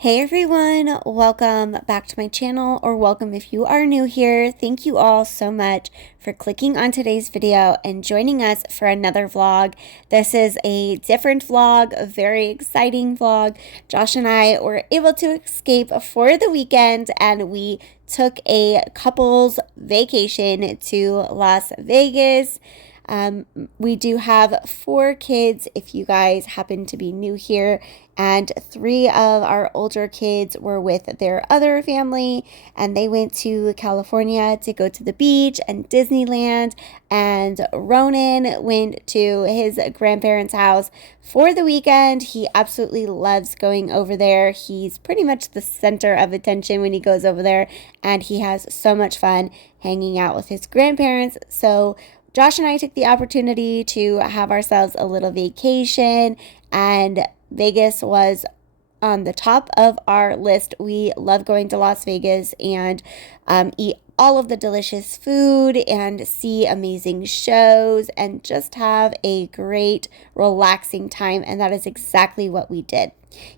Hey everyone, welcome back to my channel, or welcome if you are new here. Thank you all so much for clicking on today's video and joining us for another vlog. This is a different vlog, a very exciting vlog. Josh and I were able to escape for the weekend and we took a couple's vacation to Las Vegas. We do have 4 kids if you guys happen to be new here, and 3 of our older kids were with their other family, and they went to California to go to the beach and Disneyland, and Ronan went to his grandparents' house for the weekend. He absolutely loves going over there. He's pretty much the center of attention when he goes over there, and he has so much fun hanging out with his grandparents. So Josh and I took the opportunity to have ourselves a little vacation, and Vegas was on the top of our list. We love going to Las Vegas and eat all of the delicious food and see amazing shows and just have a great, relaxing time, and that is exactly what we did.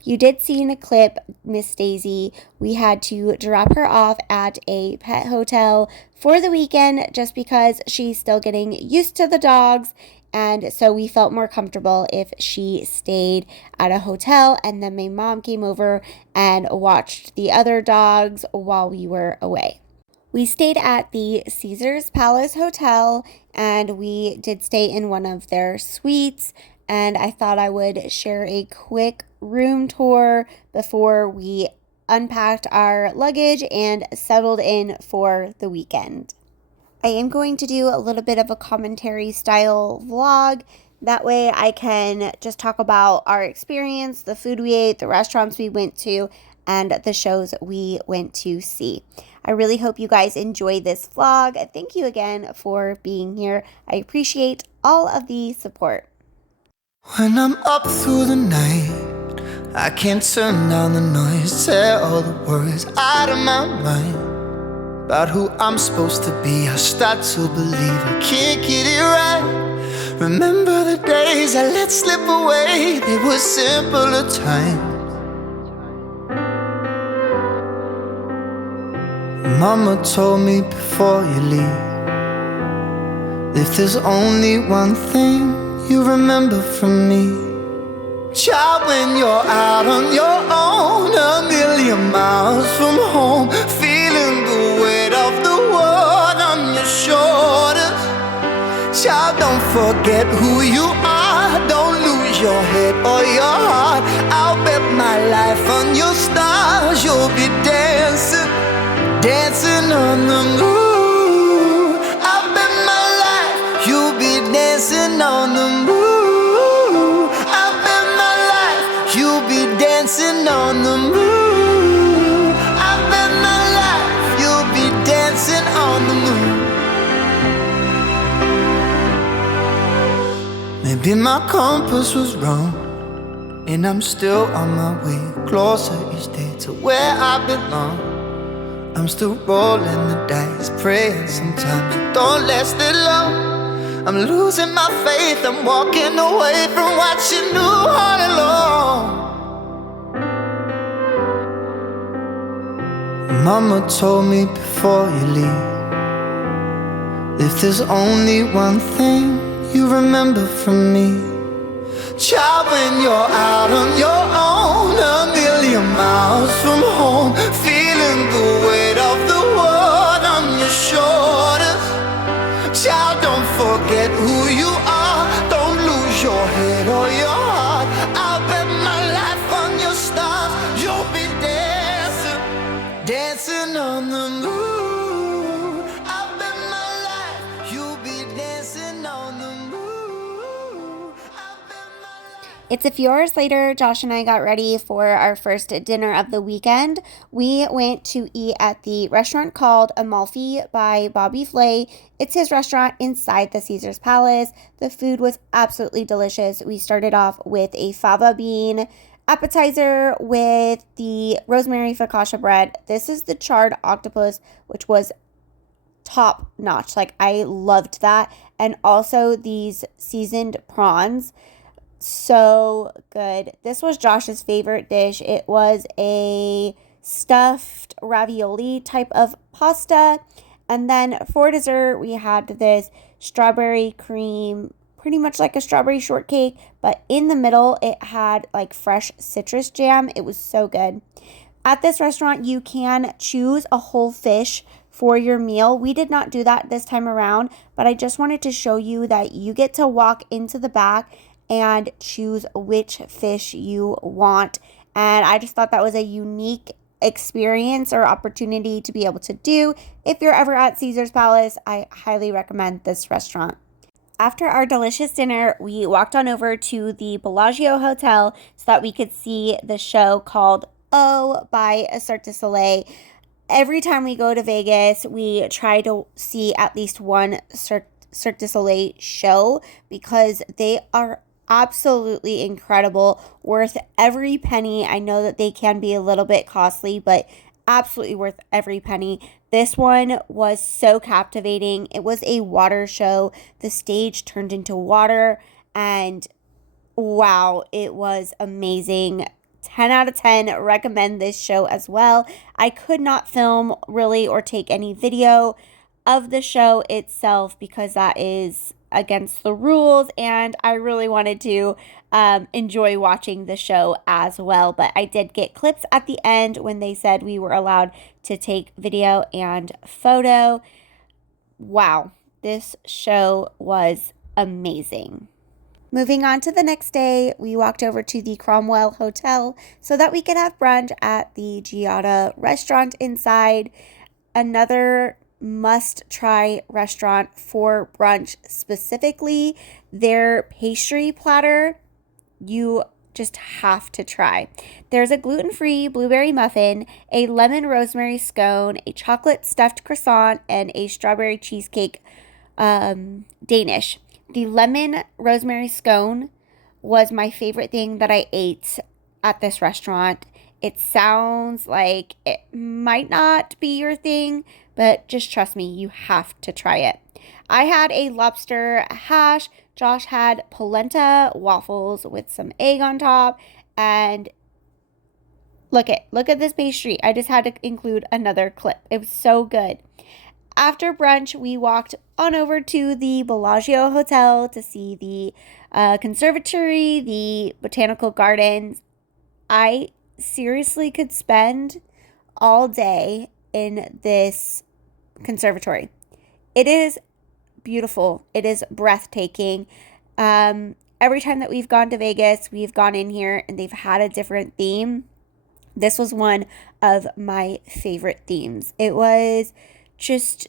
You did see in a clip, Miss Daisy, we had to drop her off at a pet hotel for the weekend just because she's still getting used to the dogs, and so we felt more comfortable if she stayed at a hotel, and then my mom came over and watched the other dogs while we were away. We stayed at the Caesars Palace Hotel, and we did stay in one of their suites, and I thought I would share a quick room tour before we unpacked our luggage and settled in for the weekend. I am going to do a little bit of a commentary style vlog. That way I can just talk about our experience, the food we ate, the restaurants we went to, and the shows we went to see. I really hope you guys enjoy this vlog. Thank you again for being here. I appreciate all of the support. When I'm up through the night, I can't turn down the noise, tear all the worries out of my mind. About who I'm supposed to be, I start to believe I can't get it right. Remember the days I let slip away, they were simpler times. Mama told me before you leave, if there's only one thing you remember from me, child, when you're out on your own, a million miles from home, feeling the weight of the world on your shoulders. Child, don't forget who you are, don't lose your head or your heart. I'll bet my life on your stars, you'll be dancing, dancing on the moon. I'll bet my life you'll be dancing on the moon. I'll bet my life you'll be dancing on the moon. I'll bet my life you'll be dancing on the moon. Maybe my compass was wrong, and I'm still on my way closer each day to where I belong. I'm still rolling the dice, praying sometimes it don't last that long. I'm losing my faith, I'm walking away from what you knew all along. Mama told me before you leave, if there's only one thing you remember from me, child, when you're out on your own, a million miles from home, feeling the weight of the world on your shoulders. Child, don't forget who you are, don't lose your head or your heart. I'll bet my life on your stars, you'll be dancing, dancing on the moon. I'll bet my life you'll be dancing on the moon. It's a few hours later, Josh and I got ready for our first dinner of the weekend. We went to eat at the restaurant called Amalfi by Bobby Flay. It's his restaurant inside the Caesars Palace. The food was absolutely delicious. We started off with a fava bean appetizer with the rosemary focaccia bread. This is the charred octopus, which was top notch. Like, I loved that. And also these seasoned prawns. So good. This was Josh's favorite dish. It was a stuffed ravioli type of pasta. And then for dessert, we had this strawberry cream, pretty much like a strawberry shortcake, but in the middle, it had like fresh citrus jam. It was so good. At this restaurant, you can choose a whole fish for your meal. We did not do that this time around, but I just wanted to show you that you get to walk into the back and choose which fish you want. And I just thought that was a unique experience or opportunity to be able to do. If you're ever at Caesar's Palace, I highly recommend this restaurant. After our delicious dinner, we walked on over to the Bellagio Hotel so that we could see the show called Oh by Cirque du Soleil. Every time we go to Vegas, we try to see at least one Cirque du Soleil show because they are absolutely incredible, worth every penny. I know that they can be a little bit costly, but absolutely worth every penny. This one was so captivating. It was a water show. The stage turned into water, and wow, it was amazing. 10 out of 10, recommend this show as well. I could not film really or take any video of the show itself because that is against the rules, and I really wanted to enjoy watching the show as well. But I did get clips at the end when they said we were allowed to take video and photo. Wow, this show was amazing. Moving on to the next day, we walked over to the Cromwell Hotel so that we could have brunch at the Giada Restaurant inside. Another must-try restaurant for brunch specifically. Their pastry platter, you just have to try. There's a gluten-free blueberry muffin, a lemon rosemary scone, a chocolate stuffed croissant, and a strawberry cheesecake Danish. The lemon rosemary scone was my favorite thing that I ate at this restaurant. It sounds like it might not be your thing, but just trust me, you have to try it. I had a lobster hash. Josh had polenta waffles with some egg on top. And look at this pastry. I just had to include another clip. It was so good. After brunch, we walked on over to the Bellagio Hotel to see the conservatory, the botanical gardens. I seriously could spend all day in this conservatory. It is beautiful. It is breathtaking. Every time that we've gone to Vegas, we've gone in here and they've had a different theme. This was one of my favorite themes. It was just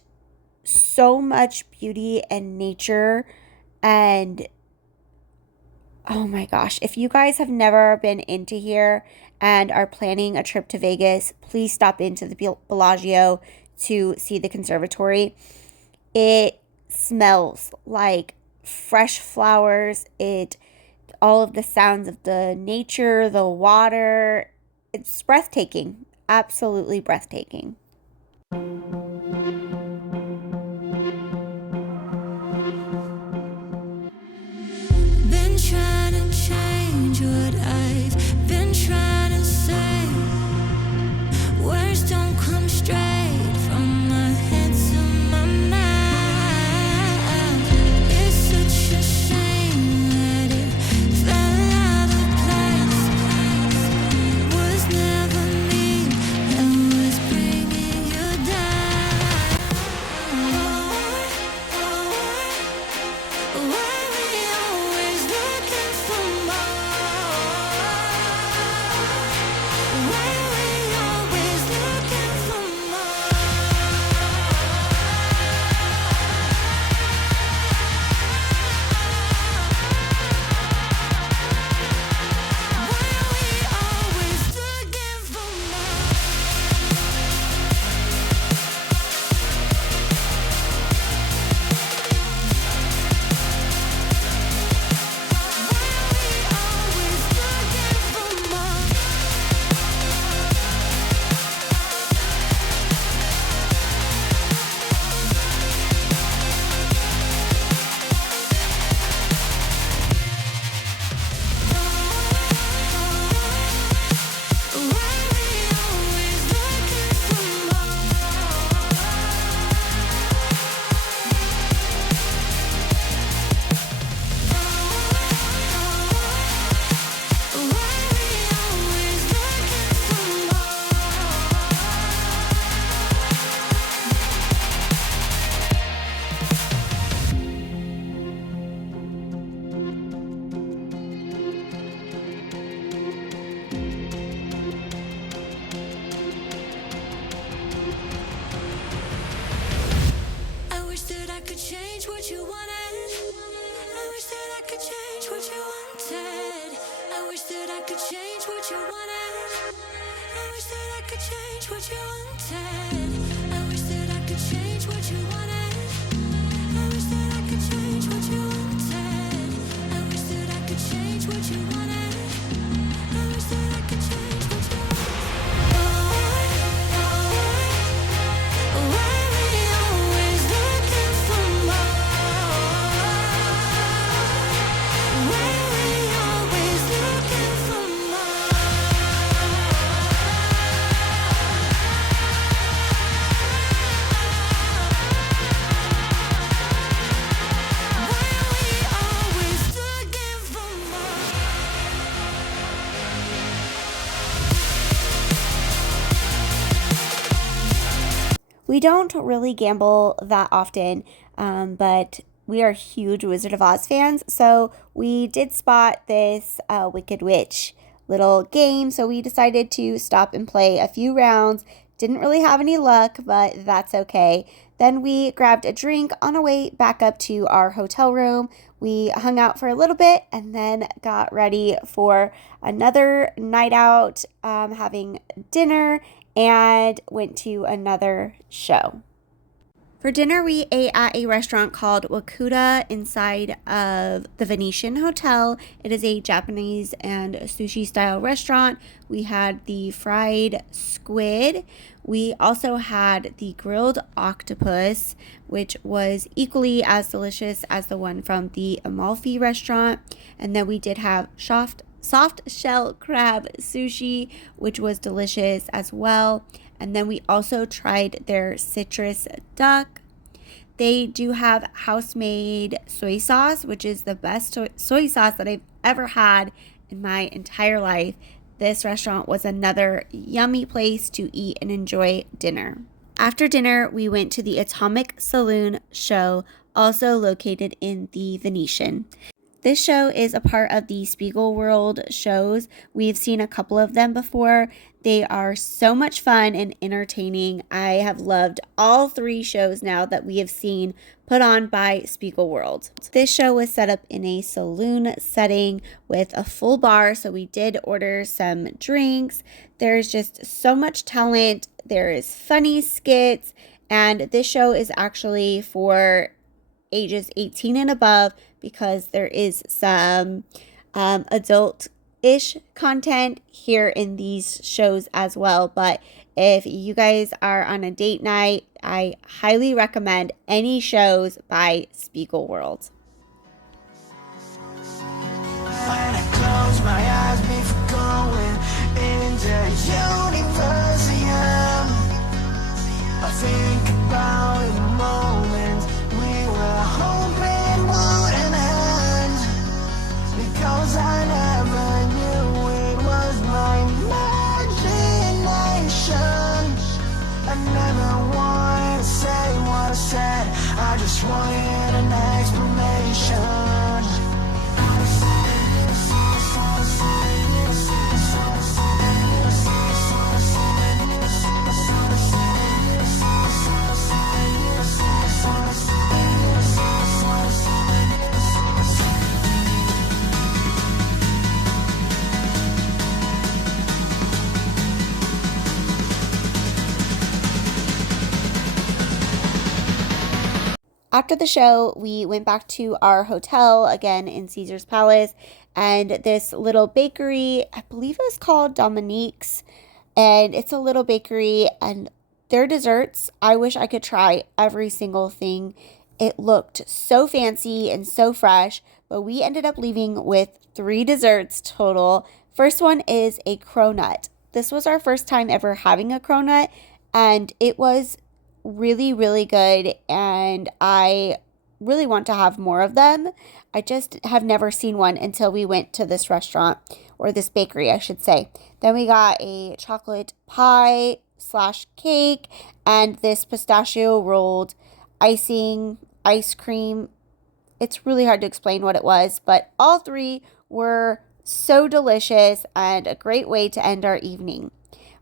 so much beauty and nature, and oh my gosh, if you guys have never been into here and are planning a trip to Vegas, please stop into the Bellagio to see the conservatory. It smells like fresh flowers. All of the sounds of the nature, the water, it's breathtaking, absolutely breathtaking. What I've been trying to say, words don't come straight from my head to my mouth. It's such a shame that it fell out of place. Was never me that was bringing you down. could change what you wanted. I wish that I could change what you wanted. I wish that I could change what you wanted. I wish that I could change what you wanted. I wish that I could change what you wanted. Why we always looking for more? Why we always looking for more? We don't really gamble that often, but we are huge Wizard of Oz fans, so we did spot this Wicked Witch little game, so we decided to stop and play a few rounds. Didn't really have any luck, but that's okay. Then we grabbed a drink on our way back up to our hotel room. We hung out for a little bit and then got ready for another night out, having dinner, and went to another show. For dinner, we ate at a restaurant called Wakuda inside of the Venetian Hotel. It is a Japanese and sushi style restaurant. We had the fried squid. We also had the grilled octopus, which was equally as delicious as the one from the Amalfi restaurant. And then we did have soft shell crab sushi, which was delicious as well. And then we also tried their citrus duck. They do have house-made soy sauce, which is the best soy sauce that I've ever had in my entire life. This restaurant was another yummy place to eat and enjoy dinner. After dinner, we went to the Atomic Saloon show, also located in the Venetian. This show is a part of the Spiegel World shows. We've seen a couple of them before. They are so much fun and entertaining. I have loved all 3 shows now that we have seen put on by Spiegel World. This show was set up in a saloon setting with a full bar, so we did order some drinks. There's just so much talent. There is funny skits, and this show is actually for ages 18 and above, because there is some adult-ish content here in these shows as well. But if you guys are on a date night, I highly recommend any shows by Spiegel World. When I close my eyes before going into universium, I think about the moment we were hoping wouldn't end, because I never knew it was my imagination. I never wanted to say what I said, I just wanted an explanation. After the show, we went back to our hotel, again in Caesar's Palace, and this little bakery, I believe it was called Dominiques, and it's a little bakery, and their desserts, I wish I could try every single thing. It looked so fancy and so fresh, but we ended up leaving with 3 desserts total. First one is a cronut. This was our first time ever having a cronut, and it was really, really good, and I really want to have more of them. I just have never seen one until we went to this restaurant, or this bakery, I should say. Then we got a chocolate pie / cake, and this pistachio rolled icing ice cream. It's really hard to explain what it was, but all 3 were so delicious and a great way to end our evening.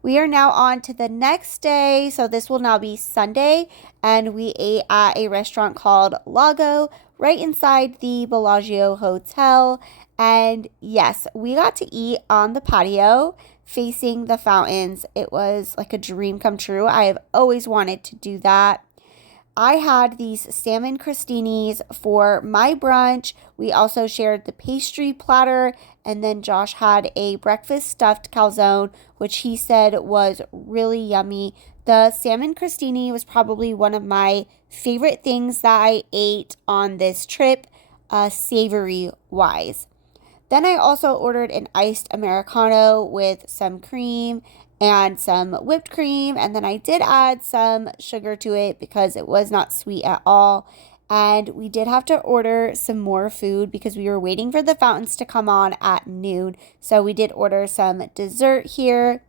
We are now on to the next day, so this will now be Sunday, and we ate at a restaurant called Lago right inside the Bellagio Hotel. And yes, we got to eat on the patio. facing the fountains. It was like a dream come true. I have always wanted to do that. I had these salmon crostinis for my brunch. We also shared the pastry platter, and then Josh had a breakfast stuffed calzone, which he said was really yummy. The salmon crostini was probably one of my favorite things that I ate on this trip, savory wise. Then I also ordered an iced Americano with some cream and some whipped cream. And then I did add some sugar to it because it was not sweet at all. And we did have to order some more food because we were waiting for the fountains to come on at noon. So we did order some dessert here.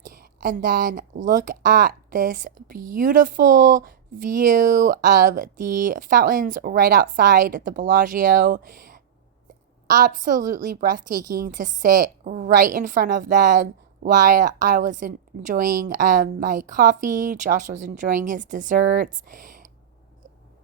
And then look at this beautiful view of the fountains right outside the Bellagio. Absolutely breathtaking to sit right in front of them while I was enjoying my coffee. Josh was enjoying his desserts.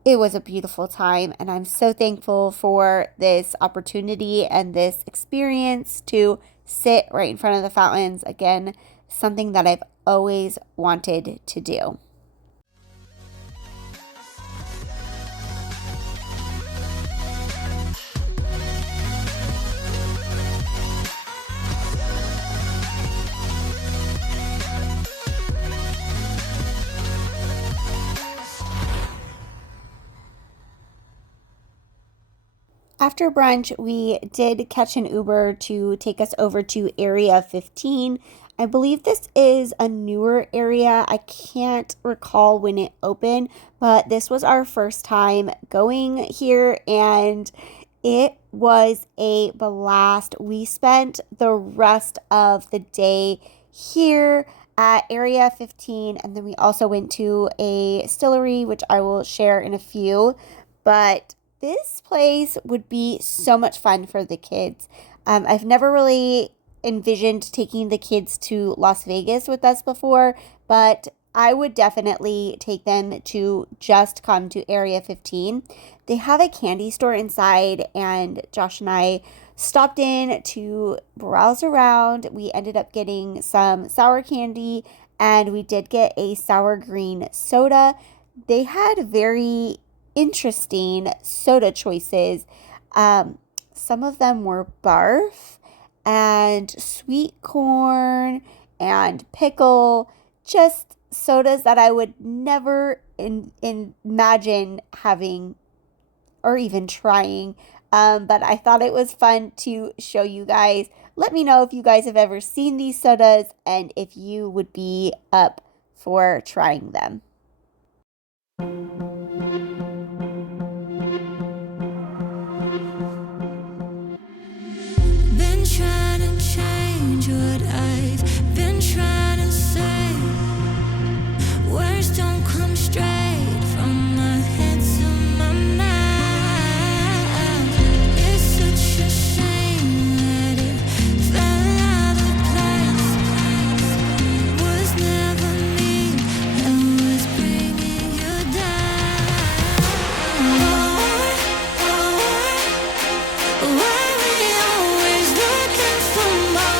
It was a beautiful time, and I'm so thankful for this opportunity and this experience to sit right in front of the fountains. Again, something that I've always wanted to do. After brunch, we did catch an Uber to take us over to Area 15. I believe this is a newer area. I can't recall when it opened, but this was our first time going here, and it was a blast. We spent the rest of the day here at Area 15, and then we also went to a distillery, which I will share in a few, but this place would be so much fun for the kids. I've never really envisioned taking the kids to Las Vegas with us before, but I would definitely take them to just come to Area 15. They have a candy store inside, and Josh and I stopped in to browse around. We ended up getting some sour candy, and we did get a sour green soda. They had very interesting soda choices. Some of them were barf and sweet corn and pickle, just sodas that I would never imagine having or even trying. But I thought it was fun to show you guys. Let me know if you guys have ever seen these sodas and if you would be up for trying them. Trying to change what I've been trying to say. Words don't come straight from my head to my mouth. It's such a shame that it fell out of place. Was never me that was bringing you down. Why we always looking for more?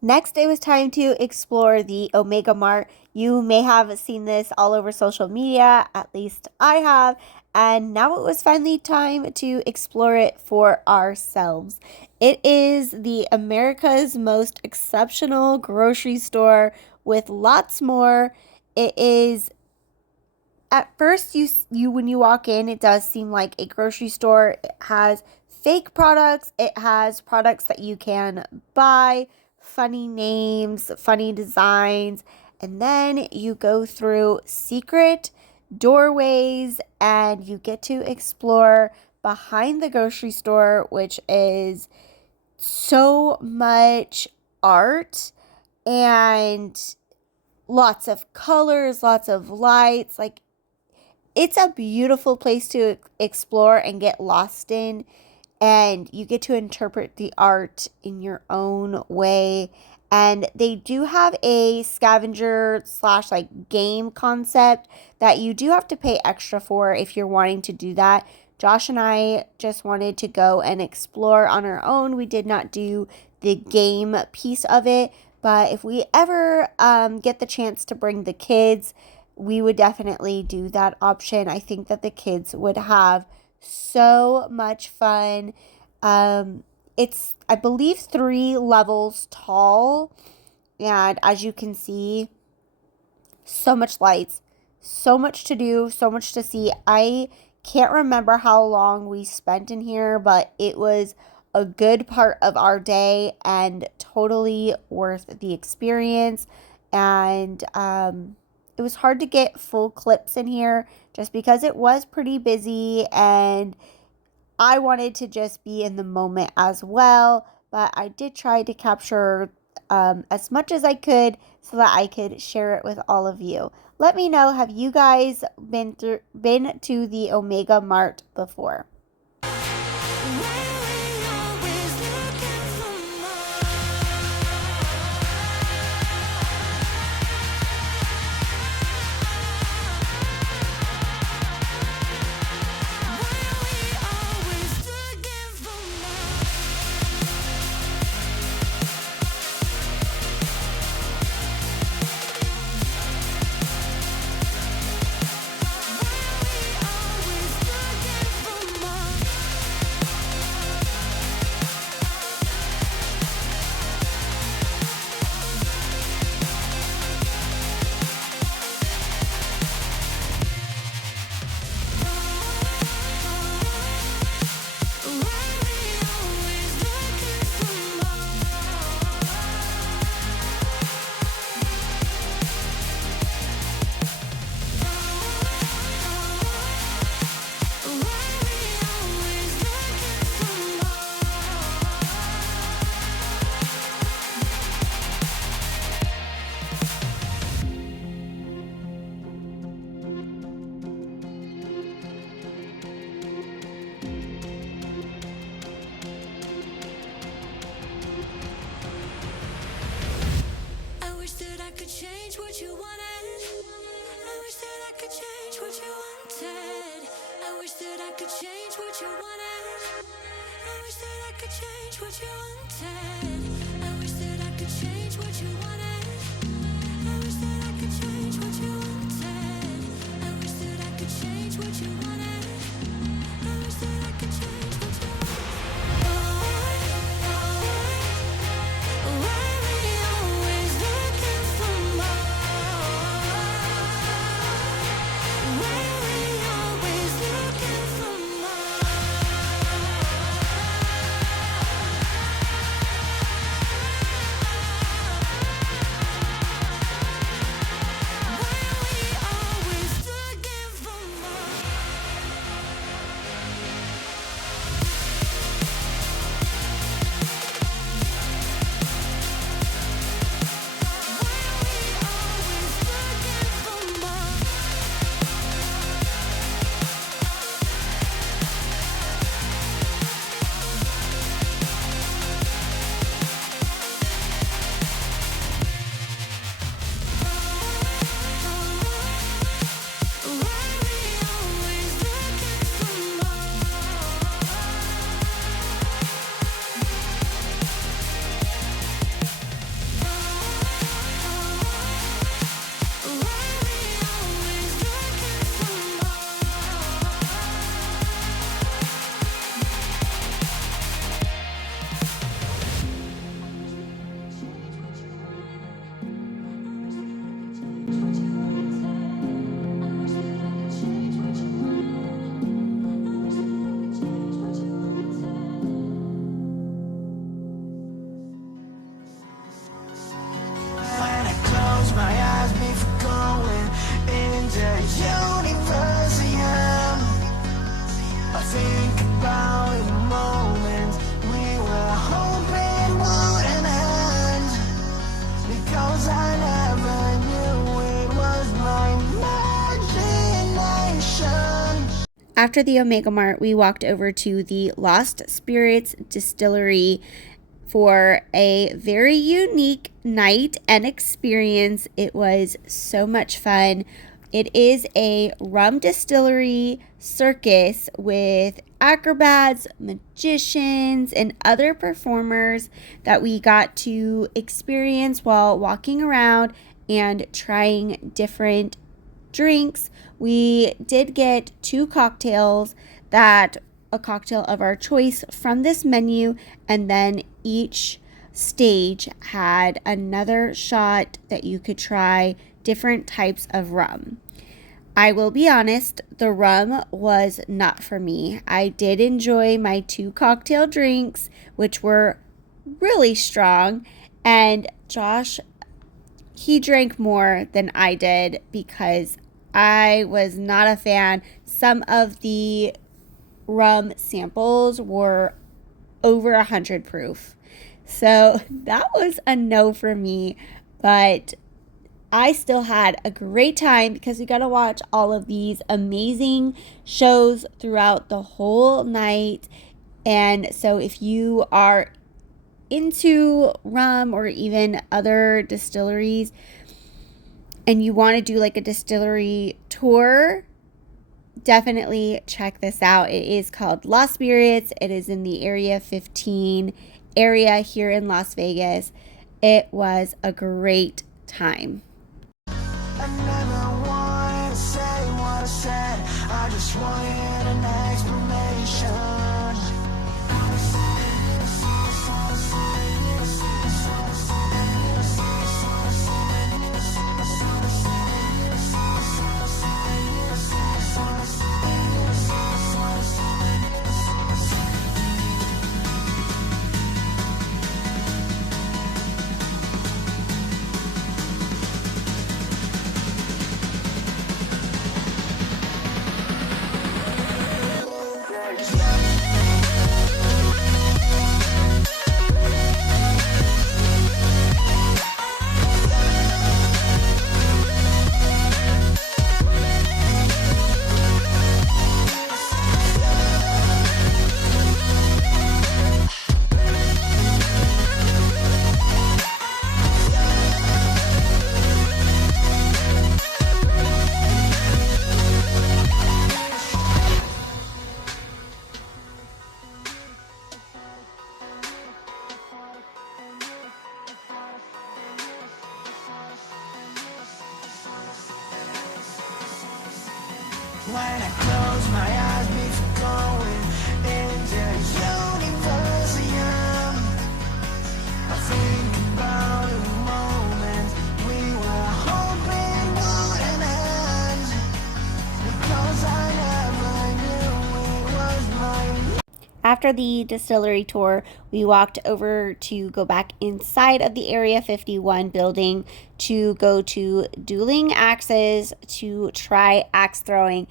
Next, it was time to explore the Omega Mart. You may have seen this all over social media, at least I have, and now it was finally time to explore it for ourselves. It is the America's most exceptional grocery store with lots more. It is, at first, you when you walk in, it does seem like a grocery store. It has fake products. It has products that you can buy, funny names, funny designs, and then you go through secret doorways and you get to explore behind the grocery store, which is so much art and lots of colors, lots of lights. Like, it's a beautiful place to explore and get lost in, and you get to interpret the art in your own way. And they do have a scavenger slash like game concept that you do have to pay extra for if you're wanting to do that. Josh and I just wanted to go and explore on our own. We did not do the game piece of it. But if we ever get the chance to bring the kids, we would definitely do that option. I think that the kids would have so much fun. It's, I believe, 3 levels tall. And as you can see, so much lights, so much to do, so much to see. I can't remember how long we spent in here, but it was a good part of our day and totally worth the experience. And it was hard to get full clips in here just because it was pretty busy, and I wanted to just be in the moment as well. But I did try to capture as much as I could so that I could share it with all of you. Let me know, have you guys been to the Omega Mart before? Change what you wanted. I wish that I could change what you wanted. I wish that I could change what you wanted. I wish that I could change what you wanted. I wish that I could change what you wanted. I wish that I could change what you wanted. I wish that I could change what you wanted. I wish that I could change what you wanted. After the Omega Mart, we walked over to the Lost Spirits Distillery for a very unique night and experience. It was so much fun. It is a rum distillery circus with acrobats, magicians, and other performers that we got to experience while walking around and trying different drinks. We did get 2 cocktails, a cocktail of our choice from this menu, and then each stage had another shot that you could try different types of rum. I will be honest, the rum was not for me. I did enjoy my 2 cocktail drinks, which were really strong, and Josh, he drank more than I did because I was not a fan. Some of the rum samples were over 100 proof. So that was a no for me, but I still had a great time because we got to watch all of these amazing shows throughout the whole night. And so if you are into rum or even other distilleries and you want to do like a distillery tour, definitely check this out. It is called Lost Spirits. It is in the Area 15 area here in Las Vegas. It was a great time. I never wanted to say what I said. I just wanted an explanation. When I close my eyes before going into the universe, I think about the moment we were hoping wouldn't end, because I never knew it was mine. After the distillery tour, we walked over to go back inside of the Area 51 building to go to Dueling Axes to try axe throwing.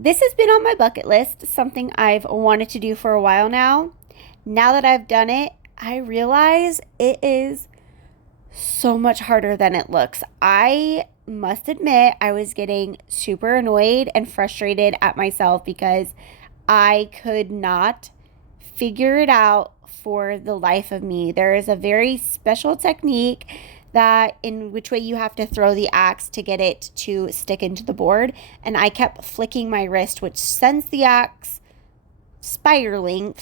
This has been on my bucket list, something I've wanted to do for a while now. Now that I've done it, I realize it is so much harder than it looks. I must admit, I was getting super annoyed and frustrated at myself because I could not figure it out for the life of me. There is a very special technique that in which way you have to throw the axe to get it to stick into the board, and I kept flicking my wrist, which sends the axe spiraling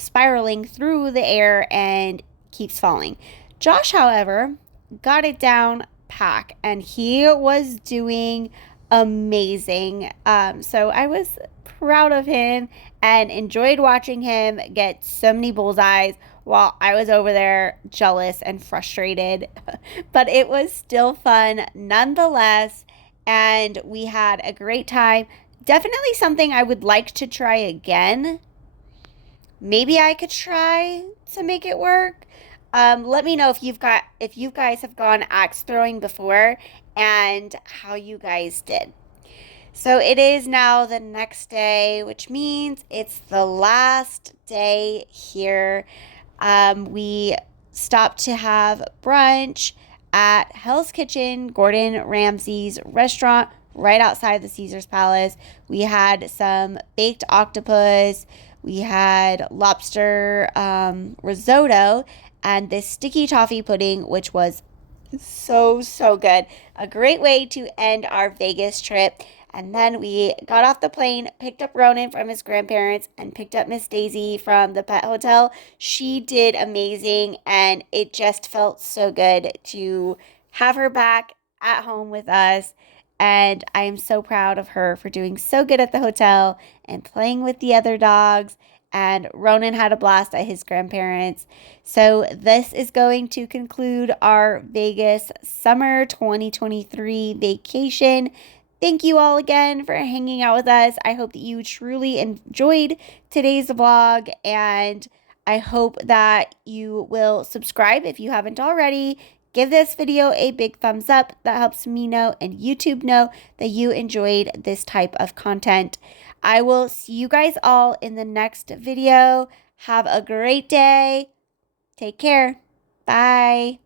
through the air and keeps falling. Josh, however, got it down pack, and he was doing amazing. So I was proud of him and enjoyed watching him get so many bullseyes while I was over there jealous and frustrated. But it was still fun nonetheless, and we had a great time. Definitely something I would like to try again. Maybe I could try to make it work. Let me know if you guys have gone axe throwing before and how you guys did. So it is now the next day, which means it's the last day here. We stopped to have brunch at Hell's Kitchen, Gordon Ramsay's restaurant right outside the Caesar's Palace. We had some baked octopus, we had lobster risotto, and this sticky toffee pudding, which was So good. A great way to end our Vegas trip. And then we got off the plane, picked up Ronan from his grandparents, and picked up Miss Daisy from the pet hotel. She did amazing, and it just felt so good to have her back at home with us. And I am so proud of her for doing so good at the hotel and playing with the other dogs. And Ronan had a blast at his grandparents'. So this is going to conclude our Vegas summer 2023 vacation. Thank you all again for hanging out with us. I hope that you truly enjoyed today's vlog, and I hope that you will subscribe if you haven't already. Give this video a big thumbs up. That helps me know and YouTube know that you enjoyed this type of content. I will see you guys all in the next video. Have a great day. Take care. Bye.